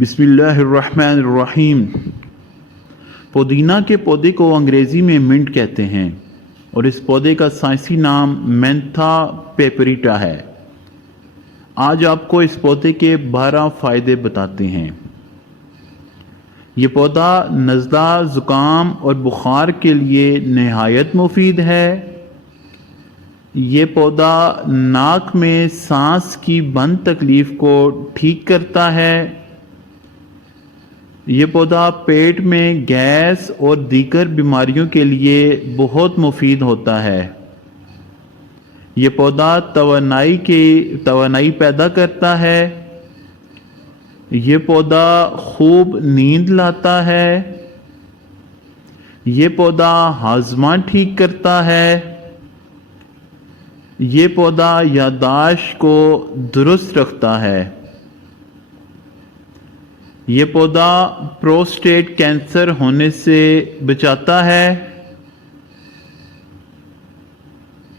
بسم اللہ الرحمن الرحیم۔ پودینہ کے پودے کو انگریزی میں منٹ کہتے ہیں اور اس پودے کا سائنسی نام مینتھا پیپریٹا ہے۔ آج آپ کو اس پودے کے 12 فائدے بتاتے ہیں۔ یہ پودا نزلہ، زکام اور بخار کے لیے نہایت مفید ہے۔ یہ پودا ناک میں سانس کی بند تکلیف کو ٹھیک کرتا ہے۔ یہ پودا پیٹ میں گیس اور دیگر بیماریوں کے لیے بہت مفید ہوتا ہے۔ یہ پودا توانائی پیدا کرتا ہے۔ یہ پودا خوب نیند لاتا ہے۔ یہ پودا ہاضمہ ٹھیک کرتا ہے۔ یہ پودا یادداشت کو درست رکھتا ہے۔ یہ پودا پروسٹیٹ کینسر ہونے سے بچاتا ہے۔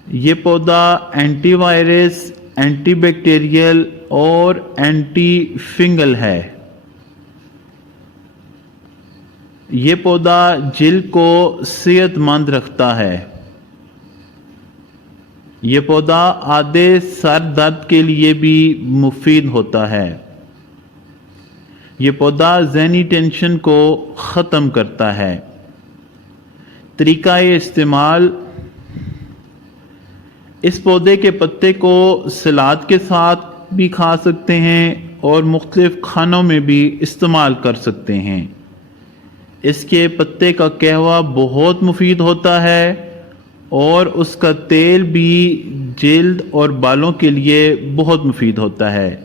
یہ پودا اینٹی وائرس، اینٹی بیکٹیریل اور اینٹی فنگل ہے۔ یہ پودا جلد کو صحت مند رکھتا ہے۔ یہ پودا آدھے سر درد کے لیے بھی مفید ہوتا ہے۔ یہ پودا ذہنی ٹینشن کو ختم کرتا ہے۔ طریقہ استعمال: اس پودے کے پتے کو سلاد کے ساتھ بھی کھا سکتے ہیں اور مختلف کھانوں میں بھی استعمال کر سکتے ہیں۔ اس کے پتے کا قہوہ بہت مفید ہوتا ہے اور اس کا تیل بھی جلد اور بالوں کے لیے بہت مفید ہوتا ہے۔